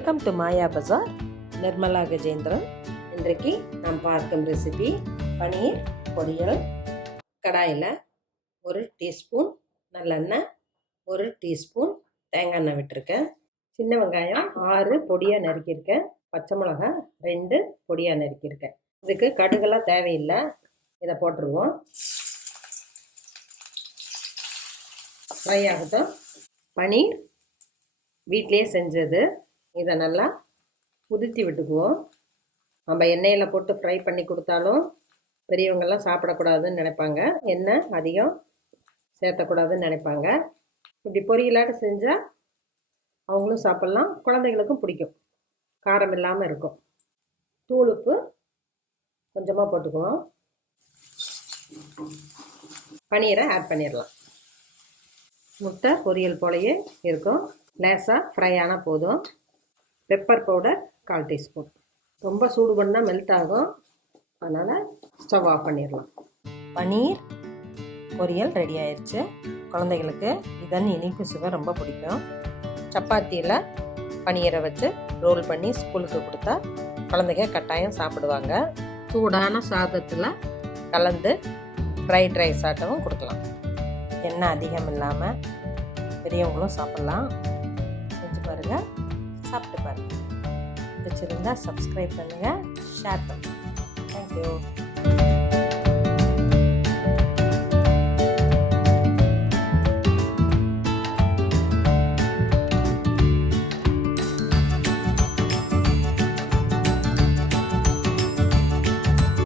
Welcome to மாயா பஜார் நிர்மலா கஜேந்திரன். இன்றைக்கு நாம் பார்க்கும் ரெசிபி பனீர் பொரியல். கடாயில் 1 டீஸ்பூன் நல்லெண்ணெய், 1 டீஸ்பூன் தேங்காய் எண்ணெய் விட்டுருக்கேன். சின்ன வெங்காயம் 6 பொடியாக நறுக்கியிருக்கேன். பச்சை மிளகாய் 2 பொடியாக நறுக்கியிருக்கேன். இதுக்கு கடுகெல்லாம் தேவையில்லை, இதை போட்டுருவோம். ஃப்ரை ஆகட்டும். பனீர் வீட்டிலே செஞ்சது, இதை நல்லா உதுத்தி விட்டுக்குவோம். நம்ம எண்ணெயில் போட்டு ஃப்ரை பண்ணி கொடுத்தாலும் பெரியவங்கெல்லாம் சாப்பிடக்கூடாதுன்னு நினைப்பாங்க, எண்ணெய் அதிகம் சேர்த்தக்கூடாதுன்னு நினைப்பாங்க. இப்படி பொரியலாட்டு செஞ்சால் அவங்களும் சாப்பிட்லாம், குழந்தைங்களுக்கும் பிடிக்கும், காரம் இல்லாமல் இருக்கும். தூள் உப்பு கொஞ்சமாக போட்டுக்குவோம். பனீரை ஆட் பண்ணிடலாம். முட்டை பொரியல் போலயே இருக்கும், லேசாக ஃப்ரை ஆனால் போதும். Pepper powder 1/4 teaspoon. ரொம்ப சூடு பண்ணால் மெல்ட் ஆகும், அதனால் ஸ்டவ் ஆஃப் பண்ணிடலாம். பனீர் பொரியல் ரெடி ஆயிடுச்சு. குழந்தைகளுக்கு இதன் இனிப்பு சுவை ரொம்ப பிடிக்கும். சப்பாத்தியில் பனீரை வச்சு ரோல் பண்ணி ஸ்கூலுக்கு கொடுத்தா குழந்தைங்க கட்டாயம் சாப்பிடுவாங்க. சூடான சாதத்தில் கலந்து ஃப்ரைட் ரைஸ் ஆட்டவும் கொடுக்கலாம். எண்ணெய் அதிகம் இல்லாமல் பெரியவங்களும் சாப்பிட்லாம். செஞ்சு பாருங்கள், சாப்பிட்டு பாருங்கள். பிடிச்சிருந்தால் சப்ஸ்கிரைப் பண்ணுங்கள், ஷேர் பண்ணுங்கள். தேங்க்யூ.